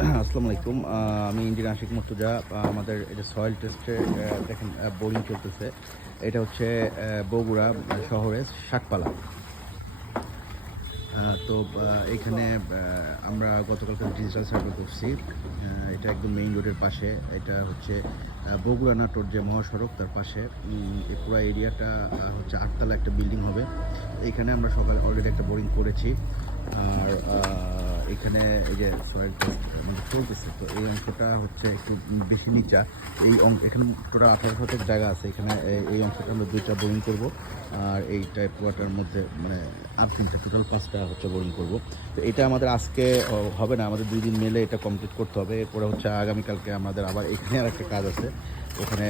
আসসালামু আলাইকুম। আমি ইঞ্জিনিয়ার আশিক মুর্তজা। আমাদের এটা সয়েল টেস্টে দেখেন বোরিং চলতেছে। এটা হচ্ছে বগুড়া শহরের শাকপালা। তো এখানে আমরা গতকালকে ডিজিটাল সার্ভে করছি। এটা একদম মেইন রোডের পাশে। এটা হচ্ছে বগুড়া নাটোর যে মহাসড়ক তার পাশে। এই পুরো এরিয়াটা হচ্ছে 8 তলা একটা বিল্ডিং হবে। এখানে আমরা সকালে অলরেডি একটা বোরিং করেছি। আর এখানে এই যে সয়েল টেস্ট আমাদের চলতেছে। তো এই অংশটা হচ্ছে একটু বেশি নিচা। এখানে টোটাল 18 শতক জায়গা আছে। এখানে এই অংশটা আমরা 2টা বোরিং করব। আর এইটা পুরোটার মধ্যে মানে আর 3টা টোটাল 5টা হচ্ছে বোরিং করব। তো এটা আমাদের আজকে হবে না, আমাদের 2 দিন মেলে এটা কমপ্লিট করতে হবে। এরপরে হচ্ছে আগামীকালকে আমাদের আবার এখানে আর একটা কাজ আছে, ওখানে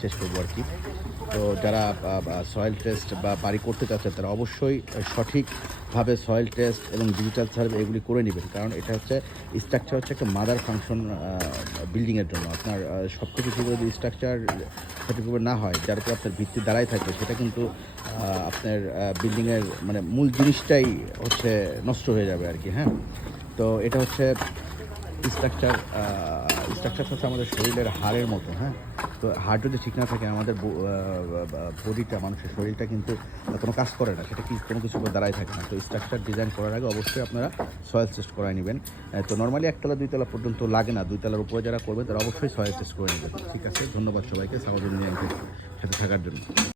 শেষ করবো আর কি। তো যারা সয়েল টেস্ট বা বাড়ি করতে চাচ্ছেন তারা অবশ্যই সঠিকভাবে সয়েল টেস্ট এবং ডিজিটাল সার্ভে এগুলি করে নেবেন, কারণ এটা হচ্ছে স্ট্রাকচার হচ্ছে একটা মাদার ফাংশন বিল্ডিংয়ের জন্য। আপনার সব কিছু ঠিক যদি স্ট্রাকচার সঠিকভাবে না হয়, যার উপর আপনার ভিত্তি দাঁড়াই থাকে, সেটা কিন্তু আপনার বিল্ডিংয়ের মানে মূল জিনিসটাই হচ্ছে নষ্ট হয়ে যাবে আর কি। হ্যাঁ, তো এটা হচ্ছে স্ট্রাকচার। স্ট্রাকচার হচ্ছে আমাদের শরীরের হাড়ের মতো। হ্যাঁ, তো হাড় যদি ঠিক না থাকে, আমাদের বডিটা, মানুষের শরীরটা কিন্তু কোনো কাজ করে না, সেটা কি কোনো কিছুর উপর দাঁড়ায় থাকে না। তো স্ট্রাকচার ডিজাইন করার আগে অবশ্যই আপনারা সয়েল টেস্ট করায় নেবেন। তো নর্মালি 1 তলা 2 তলা পর্যন্ত লাগে না, 2 তলার উপরে যারা করবেন তারা অবশ্যই সয়েল টেস্ট করে নেবেন। ঠিক আছে, ধন্যবাদ সবাইকে সাউথ ইন্ডিয়ানকে সাথে থাকার জন্য।